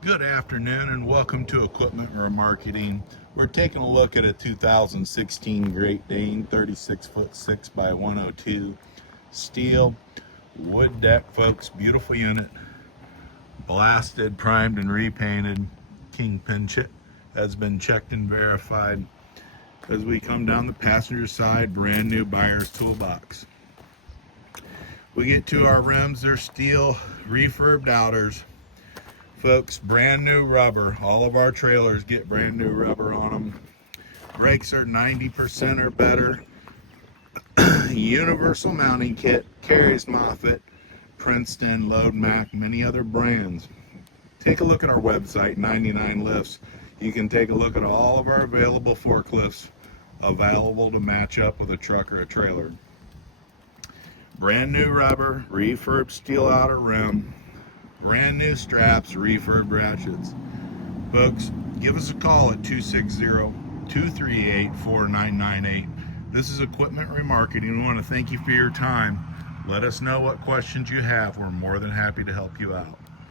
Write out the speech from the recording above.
Good afternoon and welcome to Equipment Remarketing. We're taking a look at a 2016 Great Dane 36'6" by 102 steel wood deck, folks. Beautiful unit, blasted, primed, and repainted. Kingpin has been checked and verified. As we come down the passenger side, brand new buyer's toolbox. We get to our rims, they're steel refurbed outers. Folks, brand new rubber. All of our trailers get brand new rubber on them. Brakes are 90% or better. Universal mounting kit, carries Moffett, Princeton, Load Mac, many other brands. Take a look at our website, 99 Lifts. You can take a look at all of our available forklifts available to match up with a truck or a trailer. Brand new rubber, refurbed steel outer rim, brand new straps, refurb ratchets. Folks, give us a call at 260-238-4998. This is Equipment Remarketing. We want to thank you for your time. Let us know what questions you have. We're more than happy to help you out.